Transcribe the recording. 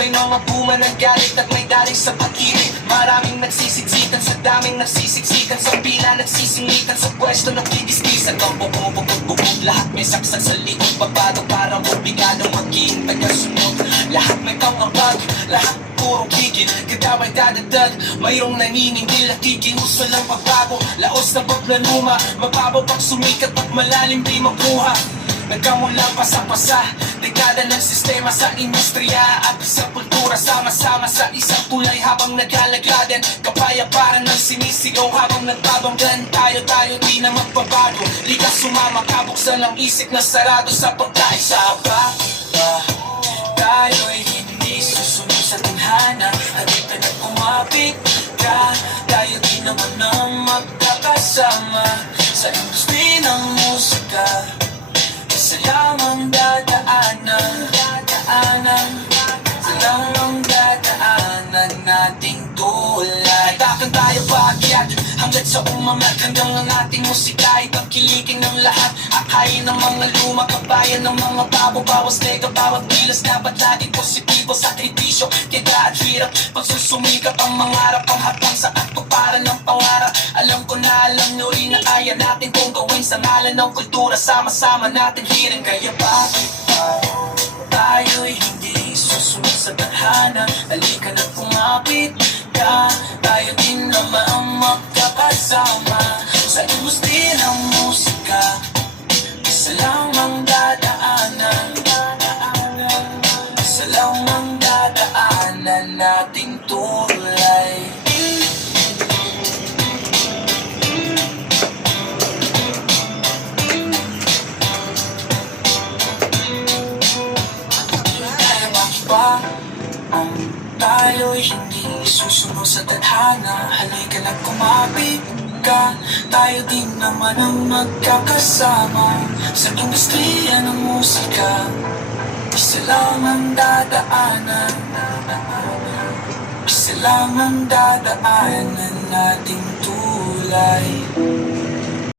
May mga bunga ng galit at may daling sa pag-ibig. Maraming nagsisiksikan sa daming nagsisiksikan. Sa pila nagsisingitan, sa pwesto nagkikiskisan. Ang bubog, lahat may saksak sa likod. Pagbago para bubigado maging tagasunod. Lahat may pangabag, lahat puro gigil. Kadaway dadadag, mayroong naniningil. Nakikius walang pagbago, laos na paglaluma. Mababaw pag sumikat at malalim di makuha. Nagkamulang pasa-pasa, dekada ng sistema sa industriya at sa kultura. Sama-sama sa isang tulay habang naglalagladan. Kapayaparan ng sinisigaw habang nagbabanggan. Tayo di na magbabago, likas sumama, kabuksan ang isip na sarado sa pagkaisa. Tayo'y hindi susunod sa tadhana. Halika na kumapit ka, tayo di naman ang magkakasama sa industry ng musika. Isa lamang dadaanan, isa lamang dadaanan nating tulay. Takang tayo paakyat hanggat sa umangat, hanggang ang ating musika ay pagkiligin ng lahat. Akayin ng mga luma, kabayan ng mga babo. Bawas nega, bawat bilas, dapat laging positibo. Sakripisyo, kaya at hirap pagsusumikap ang mangarap, ang hatang sa katuparan ng pangarap. Alam ko na alam nyo rin na kaya natin kung gawin sa ngalan ng kultura. Sama-sama natin hirin. Kaya bakit tayo'y hindi susunod sa tadhana? Halika na kumapit ka, tayo din naman ang magkakasama sa industriya ng musika. Isa lamang dadaanan, isa lamang dadaanan nating tulay. Tayo'y hindi susunod sa tadhana. Halika na kumapit ka, tayo din naman ang magkakasama sa industriya ng musika. Isa lamang dadaanan, isa lamang dadaanan nating tulay.